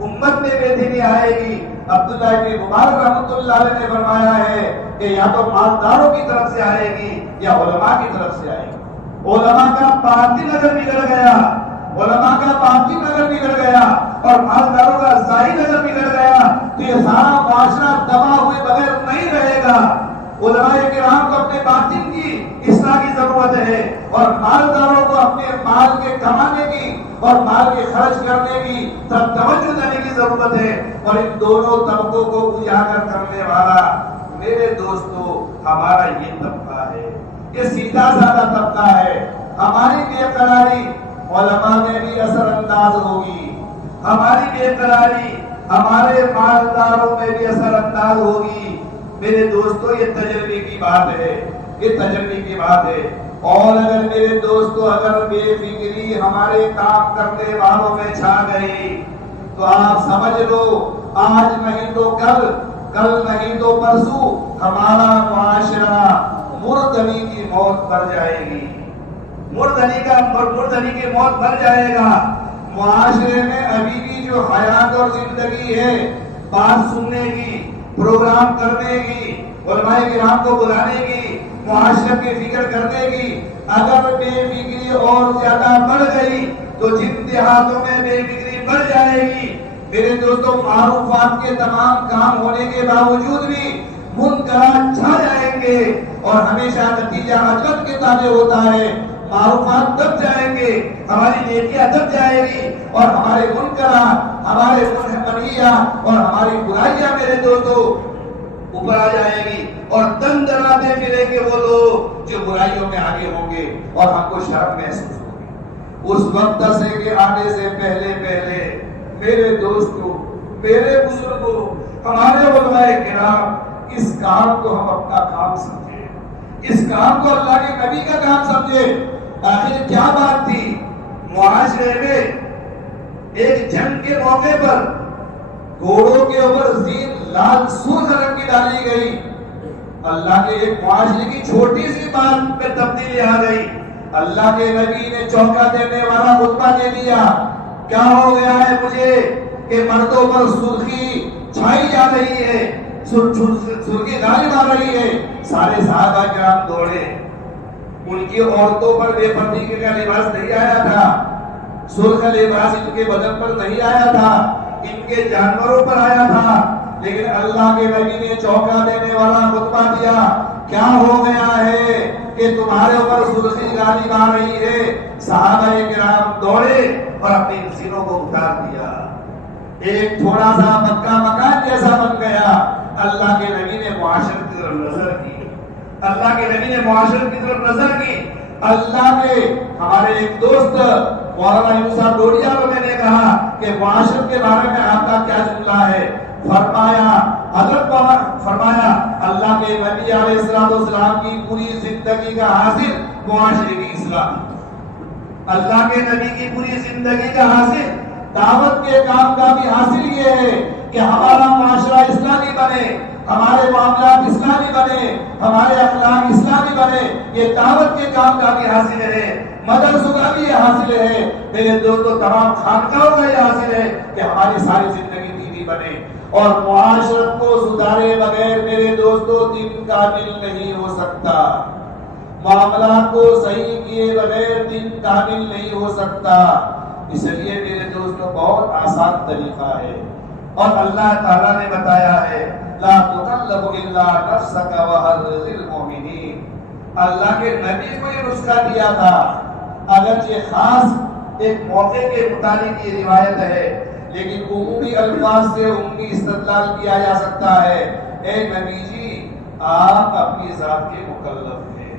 امت میں بے دینی آئے گی، عبداللہ ابن مبارک رحمۃ اللہ علیہ نے فرمایا ہے کہ یا تو مالداروں کی طرف سے آئے گی یا علماء کی طرف سے آئے گی۔ علماء کا باطن اگر بگڑ گیا، علماء کا باطن اگر بگڑ گیا اور مالداروں کا ظاہر اگر بگڑ گیا تو یہ سارا معاشرہ تباہ ہوئے بغیر نہیں رہے گا۔ علماء کرام کو اپنے باطن کی اصلاح کی ضرورت ہے، اور مالداروں کو اپنے مال کے کمانے کی اور مال کے خرچ کرنے کی طرف توجہ دینے کی ضرورت ہے، اور ان دونوں طبقوں کو اجاگر کرنے والا میرے دوستو ہمارا یہ طبقہ ہے، یہ سیدھا سادہ طبقہ ہے۔ ہماری بے قراری علماء میں بھی اثر انداز ہوگی، ہماری بے قراری ہمارے مالداروں میں بھی اثر انداز ہوگی۔ میرے دوستو یہ تجربے کی بات ہے، یہ تجلی کی بات ہے۔ اور اگر میرے دوستو اگر بے فکری ہمارے کام کرنے والوں میں چھا گئی تو آپ سمجھ لو آج نہیں تو کل نہیں تو پرسوں ہمارا معاشرہ مردنی کی موت بھر جائے گی، مردنی کی موت بھر جائے گا۔ معاشرے میں ابھی بھی جو حیات اور زندگی ہے بات سننے کی، پروگرام کرنے کی، علماء کرام کو بلانے کی، معاشرت کی فکر کرنے کی، اگر بے فکری اور زیادہ بڑھ گئی تو جن دیہاتوں میں بے فکری بڑھ جائے گی میرے دوستوں معروفات کے تمام کام ہونے کے باوجود بھی منکرات چھا جائیں گے اور ہمیشہ نتیجہ اجرت کے تابع ہوتا ہے۔ معروفات دب جائیں گے، ہماری نیکیاں دب جائے گی اور ہمارے منکرات، ہمارے منہیات اور ہماری برائیاں میرے دوستوں اوپر آ جائے گی اور دم دراتے پھریں گے وہ لوگ جو برائیوں میں آگے ہوں گے اور ہم کو شرم محسوس ہوگی۔ اس وقت سے کے آنے سے پہلے میرے دوستوں، میرے بزرگوں، ہمارے علماء کرام اس کام کو ہم اپنا کام سمجھے، اس کام کو اللہ کے نبی کا کام سمجھے۔ آخر کیا بات تھی؟ معاشرے میں ایک جنگ کے موقع پر گھوڑوں کے اوپر زین لال سرخ رنگ کی ڈالی گئی۔ اللہ کے ایک معاشرے کی چھوٹی سی بات میں تبدیلی آ گئی۔ اللہ کے نبی نے چونکا دینے والا خطبہ دے دیا، کیا ہو گیا ہے مجھے کہ مردوں پر سرخی چھائی جا رہی ہے، سرخی غالب آ رہی ہے۔ سارے صحابہ کرام دوڑے، ان کی عورتوں پر بے پردگی کا لباس نہیں آیا تھا، سرخ لباس ان کے بدن پر نہیں آیا تھا، ان کے جانوروں پر آیا تھا، لیکن اللہ کے نبی نے چونکا دینے والا خطبہ دیا، کیا ہو گیا ہے کہ تمہارے اوپر سرخی غالب آ رہی ہے؟ صحابہ کرام دوڑے اور اپنی سینوں کو اتار دیا، ایک تھوڑا سا مکہ مکان جیسا بن گیا۔ اللہ کے نبی نے معاشرت کی طرف نظر کی، اللہ کے نبی نے معاشرت کی طرف نظر کی۔ اللہ نے ہمارے ایک دوست مولانا یونس صاحب ڈوڈیا کو میں نے کہا کہ معاشرت کے بارے میں آپ کا کیا جملہ ہے؟ فرمایا حضرت فرمایا اللہ کے نبی علیہ السلام کی پوری زندگی کا حاصل معاشرے کی اصلاح، اللہ کے نبی کی پوری زندگی کا حاصل دعوت کے کام کا بھی حاصل یہ ہے کہ ہمارا معاشرہ اسلامی بنے، ہمارے معاملات اسلامی بنے، ہمارے اخلاق اسلامی بنے، یہ دعوت کے کام کا بھی حاصل ہے، مدرسوں کا بھی یہ حاصل ہے میرے دوستوں، تمام خانقاہوں کا یہ حاصل ہے کہ ہماری ساری زندگی دینی بنے۔ اور معاشرت کو سدھارے بغیر میرے دوستوں دین کامل نہیں ہو سکتا، معاملات کو صحیح کیے بغیر دین کامل نہیں ہو سکتا۔ اس لیے میرے دوستوں بہت آسان طریقہ ہے اور اللہ تعالیٰ نے بتایا ہے لا تکلف الا نفسک وحرز المؤمنین۔ اللہ کے نبی کو یہ نسخہ دیا تھا، اگرچہ خاص ایک موقع کے متعلق یہ روایت ہے لیکن عمومی الفاظ سے عمومی استدلال کیا جا سکتا ہے۔ اے نبی جی آپ اپنی ذات کے مکلف ہیں،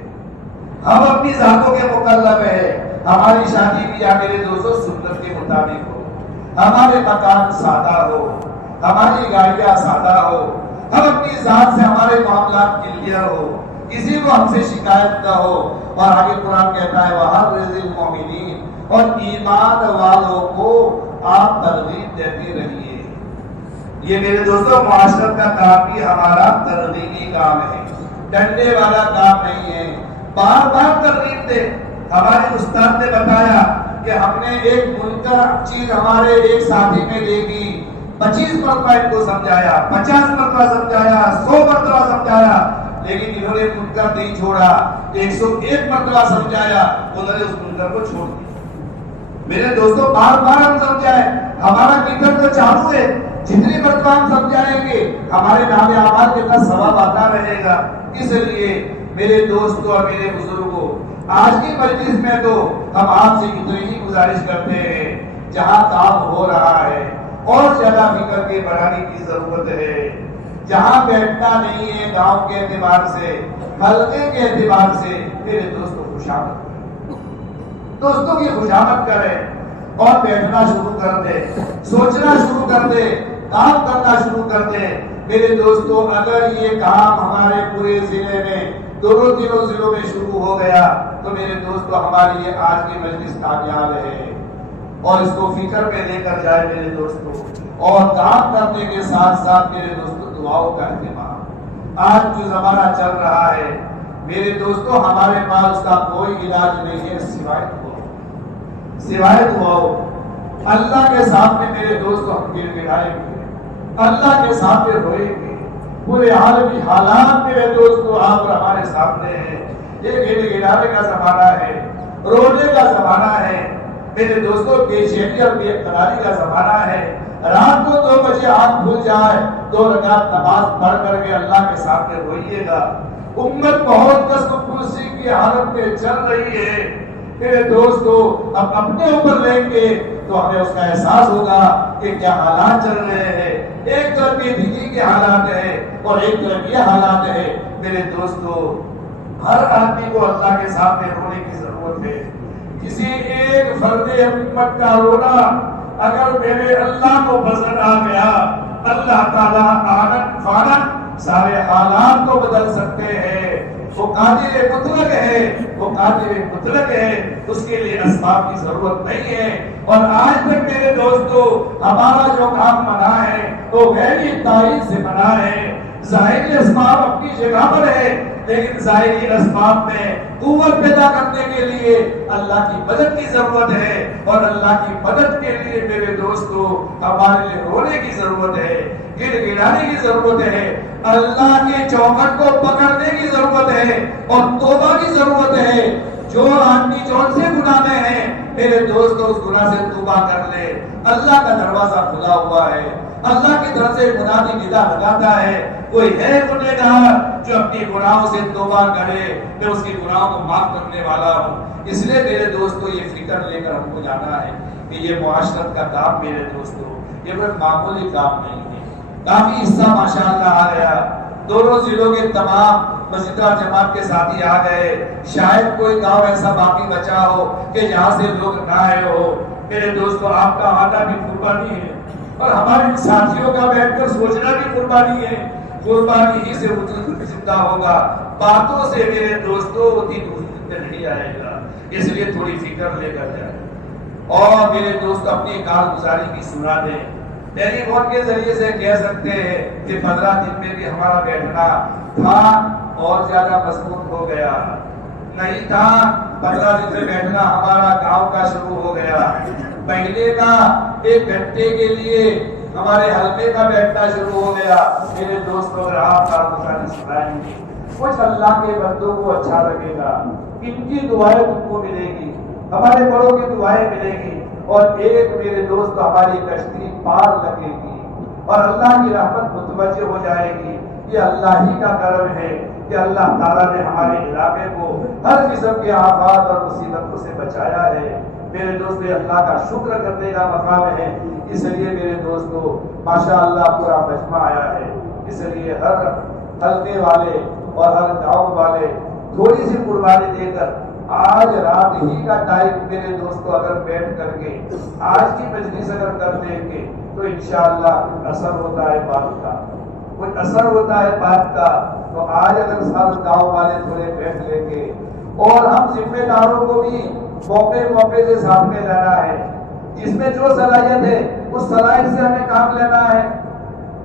ہم اپنی ذاتوں کے مکلف ہیں، ہماری شادی بیاہ میرے دوستوں سنت کے مطابق ہو، ہمارے مکان سادہ ہو، ہماری گاڑیاں سادہ ہو، ہم اپنی ذات سے ہمارے معاملات کلیئر ہو، کسی کو ہم سے شکایت نہ ہو۔ اور آگے قرآن کہتا ہے وَحَرِّزِ الْمُؤْمِنِينَ، اور ایمان والوں کو آپ ترغیب دیتے رہیے۔ یہ میرے دوستوں معاشرت کا کام بھی ہمارا ترغیبی کام ہے، ڈنڈے والا کام نہیں ہے، بار بار ترغیب دے۔ ہمارے استاد نے بتایا کہ ہم نے ایک منکر چیز ہمارے ایک ساتھی میں دیکھی، 25 مرتبہ ان کو سمجھایا، 50 مرتبہ سمجھایا، 100 مرتبہ سمجھایا، لیکن انہوں نے منکر نہیں چھوڑا، 101 مرتبہ سمجھایا، انہوں نے اس منکر کو چھوڑ دیا۔ میرے دوستوں بار بار ہم سمجھائیں، ہمارا کیفر تو چالو ہے، جتنی مرتبہ ہم سمجھائیں گے ہمارے نام اعمال کتنا ثواب آتا رہے گا۔ اس لیے میرے دوستوں اور میرے بزرگوں آج کی مجلس میں تو ہم آپ سے اتنی ہی گزارش کرتے ہیں، جہاں کام ہو رہا ہے اور زیادہ فکر کے بڑھانے کی ضرورت ہے، جہاں بیٹھنا نہیں ہے گاؤں کے اعتبار سے، حلقے کے اعتبار سے میرے دوستوں خوشامد دوستوں کی خوشامد کریں اور بیٹھنا شروع کر دے، سوچنا شروع کر دے، کام کرنا شروع کر دے۔ میرے دوستوں اگر یہ کام ہمارے پورے ضلع میں دونوں تینوں ضلعوں میں شروع ہو گیا تو میرے دوستو ہمارے لیے آج کی مجلس کامیاب ہے، اور اس کو فکر میں لے کر جائے میرے دوستو، اور کام کرنے کے ساتھ ساتھ میرے دوستو دعاؤں کا اہتمام۔ آج جو زمانہ چل رہا ہے میرے دوستو، ہمارے پاس اس کا کوئی علاج نہیں ہے سوائے دعاؤں۔ اللہ کے سامنے میرے دوستو ہم گر گرائیں گے، اللہ کے سامنے روئیں گے، پورے عالمی حالات میرے دوستو آپ ہمارے سامنے ہیں۔ یہ گر گرانے کا زمانہ ہے، رونے کا زمانہ ہے میرے دوستو، بے چینی اور بے قراری کا زمانہ ہے۔ رات کو 2 بجے آنکھ کھل جائے 2 رکعت نماز پڑھ کر کے اللہ کے سامنے روئیے گا۔ امت بہت دست پرسی کی حالت میں چل رہی ہے میرے دوستو، ہم اپنے اوپر لیں گے تو ہمیں اس کا احساس ہوگا کہ کیا حالات چل رہے ہیں۔ ایک طرف بے دلی کے حالات ہے اور ایک طرف یہ حالات ہے میرے دوستو۔ ہر آدمی کو اللہ کے سامنے رونے کی ضرورت ہے۔ کسی ایک فرد امت کا رونا اگر میرے اللہ کو پسند آ گیا، اللہ تعالیٰ آنن فانن سارے حالات کو بدل سکتے ہیں۔ وہ قادر مطلق ہے، وہ قادر مطلق ہے، اس کے لیے اسباب کی ضرورت نہیں ہے۔ اور آج تک میرے دوستو ہمارا جو کام بنا ہے وہ غیری تعین سے بنا ہے۔ ظاہری اسباب اپنی جگہ پر ہے، لیکن ظاہری اسباب میں قوت پیدا کرنے کے لیے اللہ کی مدد کی ضرورت ہے، اور اللہ کی مدد کے لیے میرے دوستو ہمارے لیے رونے کی ضرورت ہے، گر گرانے کی ضرورت ہے، اللہ کے چوکھٹ کو پکڑنے کی ضرورت ہے، اور توبہ کی ضرورت ہے۔ جو آدمی جون سے گناہ میں ہے میرے دوستو اس گناہ سے توبہ کر لے، اللہ کا دروازہ کھلا ہوا ہے، اللہ کی طرف سے منادی ندا لگاتا ہے، کوئی ہے گنہگار جو اپنی گناہوں سے توبہ کرے، میں اس کی گناہوں کو معاف کرنے والا ہوں۔ اس لیے میرے دوستو یہ فکر لے کر ہم کو جانا ہے کہ یہ معاشرت کا کام میرے دوستو یہ کوئی معمولی کام نہیں ہے۔ کافی حصہ ماشاءاللہ آ گیا، دونوں ضلعوں کے تمام مسجد اور جماعت کے ساتھی آ گئے، شاید کوئی گاؤں ایسا باقی بچا ہو کہ جہاں سے لوگ نہ آئے ہو۔ میرے دوستو آپ کا آنا بھی قربانی ہے، اور ہمارے ساتھیوں کا بیٹھ کر سوچنا بھی قربانی ہے۔ قربانی ہی سے وجود زندہ ہوگا، باتوں سے میرے دوستو دین وجود میں نہیں آئے گا۔ اس لیے تھوڑی فکر لے کر جائے، اور میرے دوست اپنی کارگزاری کی سنا دیں۔ ٹیلی فون کے ذریعے سے کہہ سکتے ہیں کہ 15 دن میں بھی ہمارا بیٹھنا تھا اور زیادہ مضبوط ہو گیا، نہیں تھا 15 دن میں بیٹھنا ہمارا گاؤں کا شروع ہو گیا، مہینے کا 1 گھنٹے کے لیے ہمارے حلقے کا بیٹھنا شروع ہو گیا۔ میرے دوستوں اگر آپ کارگزاری سنائیں گے کچھ اللہ کے بندوں کو اچھا لگے گا، ان کی دعائیں تم کو ملے گی، ہمارے بڑوں کی دعائیں ملے گی، اور ایک میرے دوست ہماری کشتی پار لگے گی اور اللہ کی رحمت متوجہ ہو جائے گی۔ یہ اللہ ہی کا کرم ہے کہ اللہ تعالیٰ نے ہمارے علاقے کو ہر قسم کے آفات اور مصیبتوں سے بچایا ہے۔ میرے دوست اللہ کا شکر کرنے کا مقام ہے۔ اس لیے میرے دوستو ماشاءاللہ پورا مجمع آیا ہے، اس لیے ہر حلقے والے اور ہر گاؤں والے تھوڑی سی قربانی دے کر آج رات ہی کا ٹائم میرے دوستو اگر بیٹھ کر کے آج کی مجلس اگر کر دیں گے تو انشاءاللہ اثر ہوتا ہے بات کا، کوئی اثر ہوتا ہے بات کا۔ تو آج اگر سب گاؤں والے تھوڑے بیٹھ لیں گے، اور ہم ذمہ داروں کو بھی موقع سے ساتھ میں لینا ہے، جس میں جو صلاحیت ہے اس صلاحیت سے ہمیں کام لینا ہے۔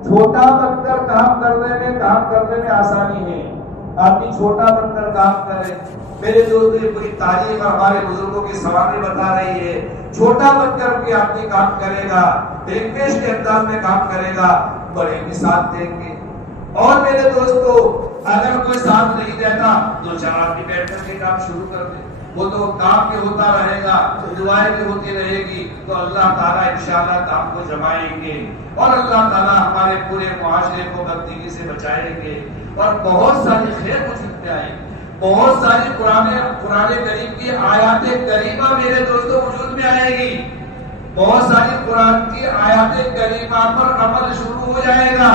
چھوٹا بن کر کام کرنے میں آسانی ہے، آدمی چھوٹا بن کر کام کرے۔ میرے دوست یہ پوری تاریخ اور ہمارے بزرگوں کی سوانح بتا رہی ہے، چھوٹا بن کر بھی آدمی کام کرے گا، دلکش کے انداز میں کام کرے گا، بڑے بھی ساتھ دیں گے۔ اور میرے دوستو اگر کوئی ساتھ نہیں دیتا تو 4 آدمی بیٹھ کر کے کام شروع کر دیں، وہ تو کام بھی ہوتا رہے گا، دعائیں بھی ہوتی رہے گی، تو اللہ تعالیٰ انشاءاللہ کام کو جمائیں گے، اور اللہ تعالیٰ ہمارے پورے معاشرے کو بدتگی سے بچائیں گے، اور بہت ساری خیر وجود میں آئے گی۔ بہت ساری قرآن کریم کی آیات کریمہ میرے دوستوں وجود میں آئے گی، بہت ساری قرآن کی آیات کریمہ پر عمل شروع ہو جائے گا۔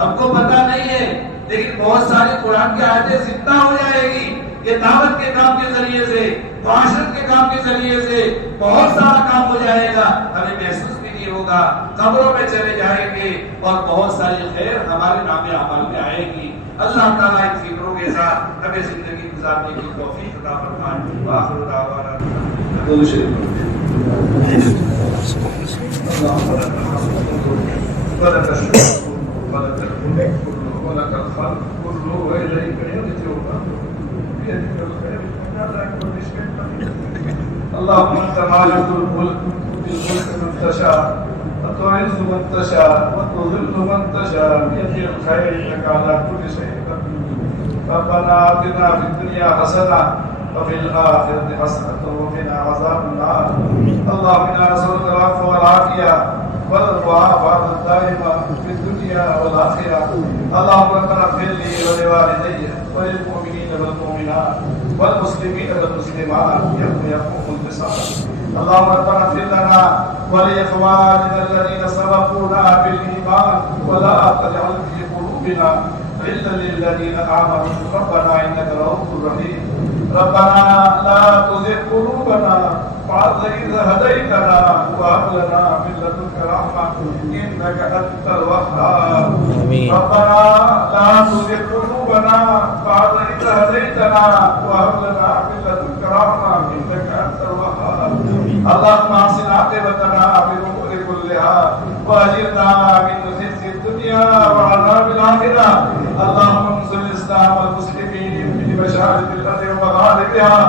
ہم کو پتہ نہیں ہے لیکن بہت ساری قرآن کی آیتیں زندہ ہو جائے گی۔ یہ دعوت کے کام کے ذریعے سے، معاشرت کے کام کے ذریعے سے بہت سارا کام ہو جائے گا، ہمیں محسوس بھی نہیں ہوگا، قبروں میں چلے جائیں گے اور بہت ساری خیر ہمارے نام عمل میں آئے گی۔ اللہ تعالیٰ ان فکروں کے ساتھ ہمیں زندگی گزارنے کی توفیق عطا فرمائے. وآخر دعوانا درود شریف اللهم لك الحمد ولك الشكر ولك الملك كله ولك الخلق كله وإليك يرجع الأمر بيدك الخير إنك على كل شيء قدير. اللهم أنت مالك الملك بالملك من تشاء وتعز من تشاء وتذل من تشاء بيدك الخير إنك على كل شيء قدير. ربنا آتنا في الدنيا حسنة وفي الآخرة حسنة وقنا عذاب النار. اللهم إنا نسألك العفو والعافية والمعافاة الدائمة في الدنيا والآخرة. اللهم ربنا اغفر لي ولوالدي وللمؤمنين والمؤمنات والمسلمين والمسلمات يوم يقوم الحساب. اللهم ربنا اغفر لنا ولإخواننا الذين سبقونا بالإيمان ولا تجعل في قلوبنا غلا للذين آمنوا ربنا إنك رؤوف رحيم. ربنا لا تزغ قلوبنا بعد إذ هديتنا وهب لنا من لدنك رحمة إنك أنت الوهاب. ربنا لا تزغ قلوبنا بعد إذ هديتنا وهب لنا من لدنك رحمة إنك أنت الوهاب. اللهم أحسن عاقبتنا في الأمور كلها وأجرنا من خزي الدنيا وعذاب الآخرة. اللهم انصر الإسلام والمسلمين في مشارق الأرض ومغاربها.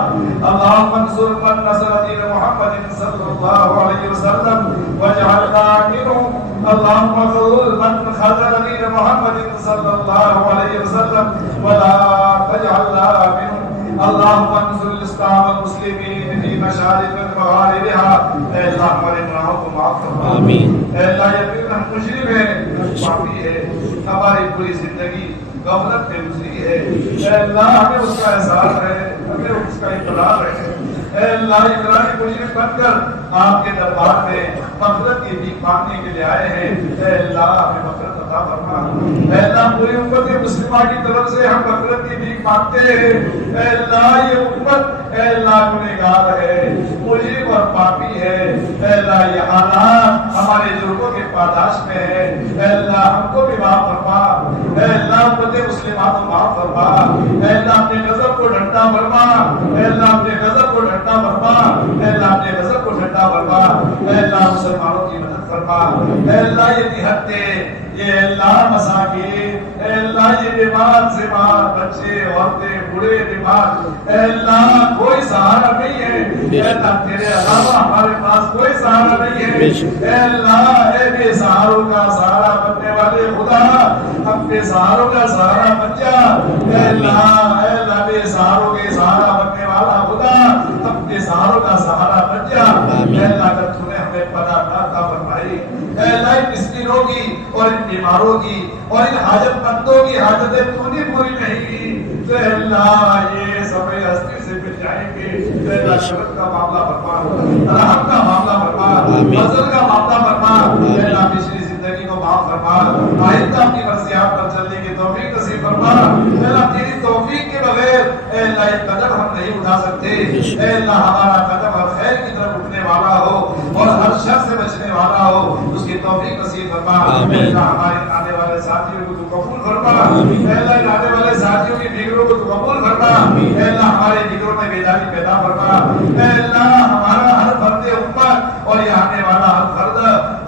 اللهم انصر من نصر دين محمد صلى الله عليه وسلم واجعلنا منهم. اللهم خذل من خذل دين محمد صلى الله عليه وسلم ولا تجعلنا منهم. اللهم انصر الإسلام والمسلمين في مشارق ومغاربها. اے اللہ ہمارے گناہوں کو معاف فرما. آمین. اے اللہ یقیناً ہم مجرم ہیں، ہم پاپی ہیں، ہماری پوری زندگی غفلت میں گزری ہے. اے اللہ ہمیں اس کا احساس ہے، ہمیں اس کا اقرار ہے. اے اللہ اقراری مجرم بن کر آپ کے دربار میں مغفرت کی بھیک مانگنے کے لیے آئے ہیں. اے اللہ ہمیں مغفرت عطا فرما. اے اللہ پوری امت مسلمہ کی طرف سے ہم مغفرت کی بھیک مانگتے ہیں. اے اللہ یہ امت اے اللہ گنہگار ہے، مجرم اور پاپی ہے. اے اللہ یہ حالات ہمارے جرموں کے پاداش میں ہے. اے اللہ ہم کو بھی معاف فرما. اے اللہ امت مسلمہ کو معاف فرما. اے اللہ اپنے غضب کو ٹھنڈا فرما. اے اللہ اپنے غضب کو ٹھنڈا فرما. اے اللہ اپنے غضب کو ٹھنڈا فرما. اے اللہ مسلمانوں کی مدد فرما. اے اللہ یہ نہتے یہ اللہ مساکین، اے اللہ یہ بیمار زمار بچے عورتیں بوڑھے بیمار، اے اللہ کوئی سہارا نہیں ہے. اے اللہ تیرے علاوہ ہمارے پاس کوئی سہارا نہیں ہے. اے اللہ اے بے سہاروں کا سہارا بننے والے خدا اپنے سہاروں کا سہارا بن جا. اے اللہ بے سہاروں کے سہارا بننے والا خدا اپنے سہاروں کا سہارا بن جا. اے اللہ اگر تو نے ہمیں پناہ عطا فرمائی، اے اللہ ان مسکینوں کی اور ان بیماروں کی اور ان حاجت مندوں کی حاجتیں تو نے پوری نہیں کی، تو اے اللہ یہ سب ہستی سے مل جائیں گے. اے اللہ شرط کا معاملہ فرما، رحم کا معاملہ فرما، فضل کا معاملہ فرما. اے اللہ پچھلی زندگی کو معاف فرما. آئندہ اپنی مرضیات پر چلنے کی توفیق نصیب فرما. اے اللہ تیری توفیق کے بغیر اے اللہ ایک قدم ہم نہیں اٹھا سکتے. اے اللہ ہمارا قدم ہر خیر کی طرف اٹھنے والا ہو اور ہر شر سے بچنے والا ہو، اس کی توفیق نصیب فرما. اے اللہ ہمارے آنے والے ساتھیوں کو تو قبول فرما. اے اللہ آنے والے ساتھیوں کی فکروں کو تو قبول فرما. اے اللہ ہمارے فکروں میں بیداری پیدا فرما. اے اللہ ہمارا ہر فرد امت اور یہ آنے والا ہر فرد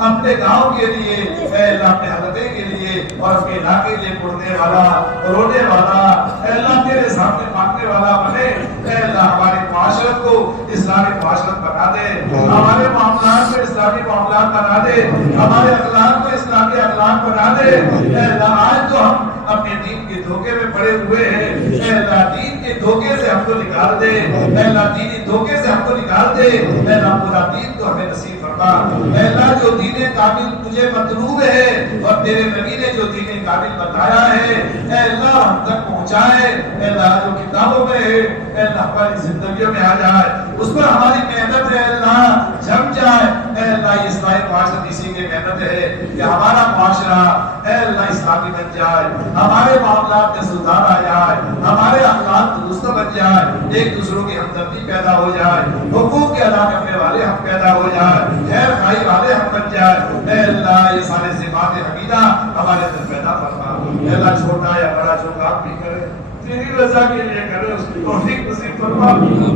اپنے گاؤں کے لیے، اے اللہ اپنے حلقے کے لیے اور اپنے علاقے کے لیے پڑھنے والا رونے والا اے اللہ تیرے سامنے مانگنے والا بنے. اے اللہ ہمارے معاشرت کو اسلامی معاشرت بنا دے، ہمارے معاملات کو اسلامی معاملات بنا دے، ہمارے اخلاق کو اسلامی اخلاق بنا دے. اے اللہ آج تو ہم اپنے دین کے دھوکے میں پڑے ہوئے ہیں. اے اللہ دین کے دھوکے سے ہم کو نکال دے. اے اللہ دینی دھوکے سے ہم کو نکال دے. اے اللہ پورا دین تو ہمیں نصیب فرما. اے اللہ جو دین کامل تجھے مطلوب ہے اور تیرے نبی نے جو دین کامل بتایا ہے اے اللہ ہم تک پہنچائے. اے اللہ جو کتابوں میں ہے اے اللہ ہماری زندگیوں میں آ جائے، اس پر ہماری محنت ہے اے اللہ جم جائے. اے اللہ اسلامی معاشرت اسی کی محنت ہے کہ ہمارا معاشرہ اے اللہ اسلامی بن جائے، ہمارے معاملات میں سدھار آ جائے، ہمارے اخلاق درست بن جائے، ایک دوسروں کی ہمدردی پیدا ہو جائے، حقوق کے ادا کرنے والے ہم پیدا ہو جائے، خیر خواہی والے ہم بن جائے. اے اللہ یہ سارے صفات حمیدہ ہمارے اندر پیدا فرما. اللہ چھوٹا یا بڑا جو کام بھی کرے تیری رضا کے لیے کرے، اس کی توفیق نصیب فرما۔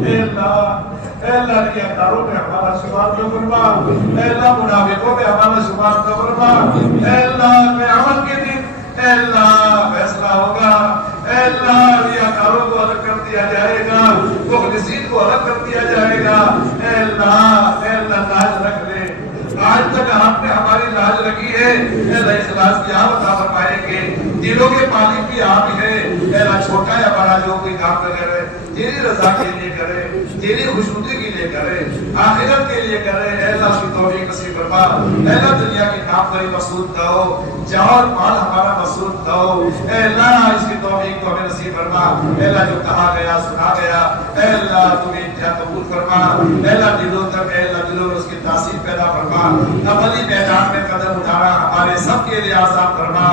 اے اللہ ریاکاروں میں ہمارا شمار نہ فرما، اے اللہ منافقوں میں ہمارا شمار نہ فرما، اے اللہ قیامت کے دن اے اللہ فیصلہ ہوگا، اے اللہ ریاکاروں کو الگ کر دیا جائے گا، مخلصین کو الگ کر دیا جائے گا۔ اے اللہ لاج رکھ لے، آج تک آپ نے ہماری لاج رکھی ہے، اے اللہ اخلاص کی آپ عطا فرمائیں گے، دلوں کے مالک بھی آپ ہی ہیں۔ اے اللہ چھوٹا یا بڑا جو کوئی کام نہ کرے تیری رضا کے لیے کرے، تیری خوشنودی کے لیے کرے، آخرت کے لیے کرے، اے اللہ کی توفیق نصیب فرما۔ اے اللہ دنیا کی کام کری مقصود نہ ہو، جان مال ہمارا مقصود نہ ہو، اے اللہ اس کی توفیق کو ہمیں نصیب فرما۔ اے اللہ جو کہا گیا سنا گیا، اے اللہ تمہیں انتہا قبول فرما، اے اللہ دلوں تک اے اللہ دلوں میں اس کی تاثیر پیدا فرما، عملی میدان میں قدم اٹھانا ہمارے سب کے لیے آسان فرما،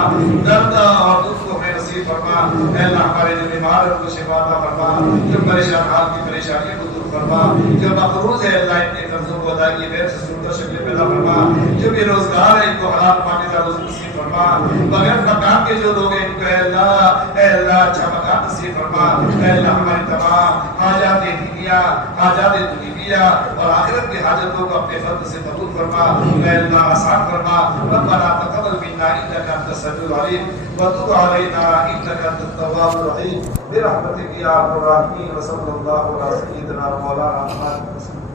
درد اور دکھ کو ہمیں نصیب فرما۔ اے اللہ ہمارے جو بیمار ہے ان کو شفا عطا فرما، جو پریشان حال کی پریشانیوں کو دور فرما، جو مقروض ہے اللہ ان کے قرضوں کو ادائیگی میں سے صورت شکل پیدا فرما، جو بے روزگار ہے ان کو حلال پانے کا رزق نصیب فرما، بغیر مکان کے جو لوگ ہیں ان کو اے اللہ اچھا مکان نصیب فرما۔ اے اللہ ہماری تمام حاجات دینیا، حاجات دنیویہ اور آخرت کی حاجتوں کو اپنے فضل سے قبول فرما، اے اللہ آسان فرما۔ ربنا تقبل منا انك انت السميع العليم وتب علينا انك انت التواب الرحيم برحمتك يا ارحم الراحمين وصلى الله على سيدنا مولانا محمد